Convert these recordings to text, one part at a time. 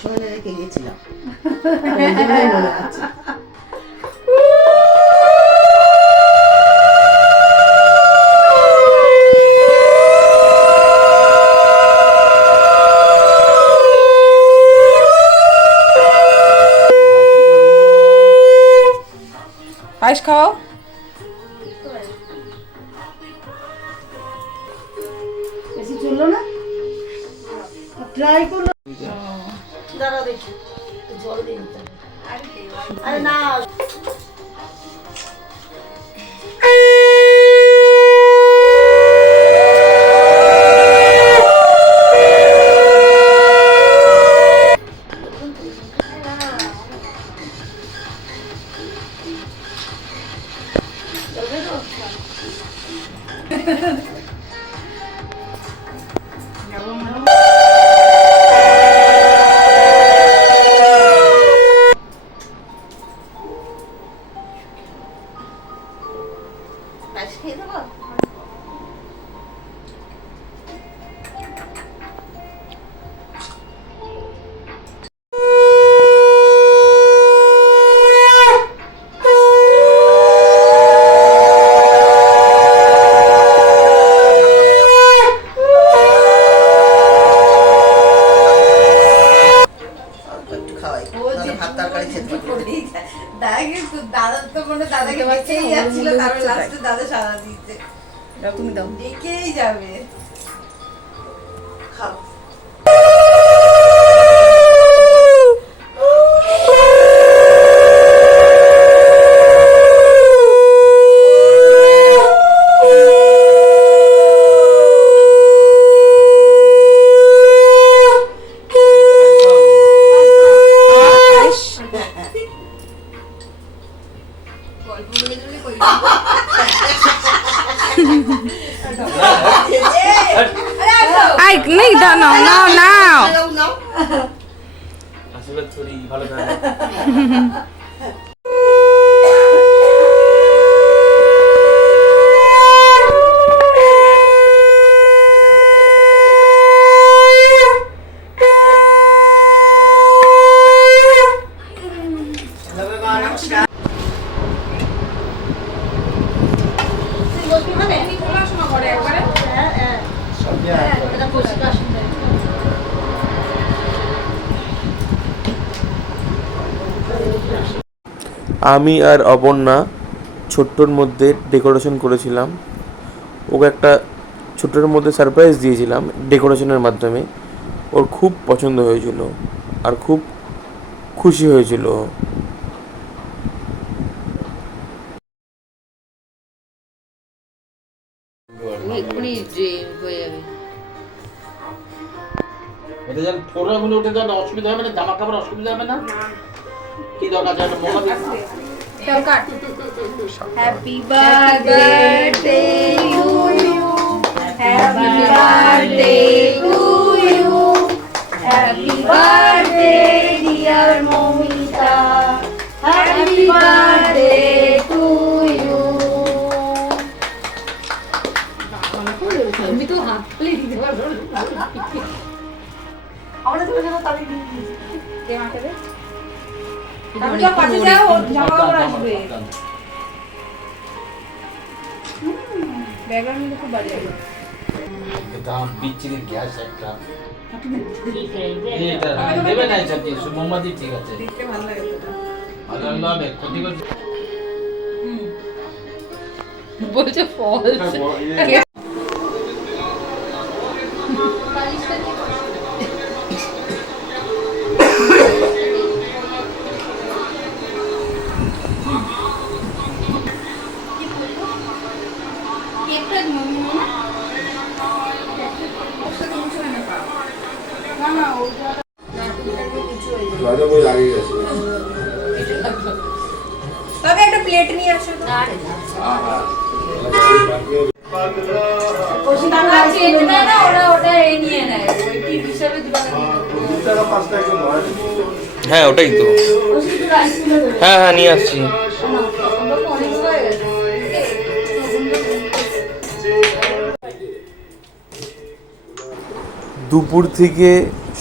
সময় রেখে গেছিলাম, ওই জন্যই মনে আছে। পায়েস খাওয়াও। বেশি চললো না, ট্রাই করলো। দাঁড়া দেখি জল দিন। আরে না খেয়ে দেবো। তুমি দাও, ডেকেই যাবে। খাও। नहीं दाना नाओ नाओ आशीर्वाद थोड़ी ভালো থাকে। আমি আর অপর্ণা ছোট্টর মধ্যে ডেকোরেশন করেছিলাম, ওকে একটা ছোট্টর মধ্যে সারপ্রাইজ দিয়েছিলাম ডেকোরেশনের মাধ্যমে। ওর খুব পছন্দ হয়েছিল আর খুব খুশি হয়েছিল। এক্ষুনি যে হয়ে যাবে। এটা যেন ফোরগুলো উঠে যাবে, অসুবিধা হবে না, জামা কাপড় অসুবিধা হবে না। কি দরকার আছে একটা মোমবাতি? চল কাট। Happy birthday to you, happy birthday to you, happy birthday dear Mamita, happy birthday to you. আমি তো হাত তুলে দিতে পারবো না। আমরা তো যেন তালি দিয়ে দিয়েছি। কে মাকে দে? আমি যা পাশে যাও ওর জামা কাপড় আসবে। ব্যাকগ্রাউন্ড কিন্তু খুব বাজে। এটা বিচির গ্যাস একটা। এটা দেবে না এটা কি মোমবাতি ঠিক আছে। দেখতে ভালো লাগে তো। ভালো লাগবে ক্ষতি করছে। বলছে ফলস। তবে একটা প্লেট নিয়ে আসো তো। হ্যাঁ ওটাই তো। হ্যাঁ হ্যাঁ নিয়ে আসছি। দুপুর থেকে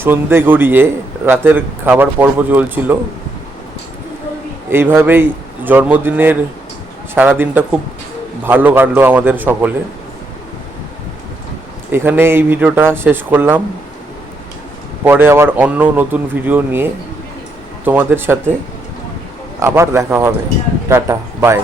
সন্ধে গড়িয়ে রাতের খাবার পর্ব চলছিল। এইভাবেই জন্মদিনের সারাদিনটা খুব ভালো কাটলো আমাদের সকলে। এখানে এই ভিডিওটা শেষ করলাম। পরে আবার অন্য নতুন ভিডিও নিয়ে তোমাদের সাথে আবার দেখা হবে। Tata, by.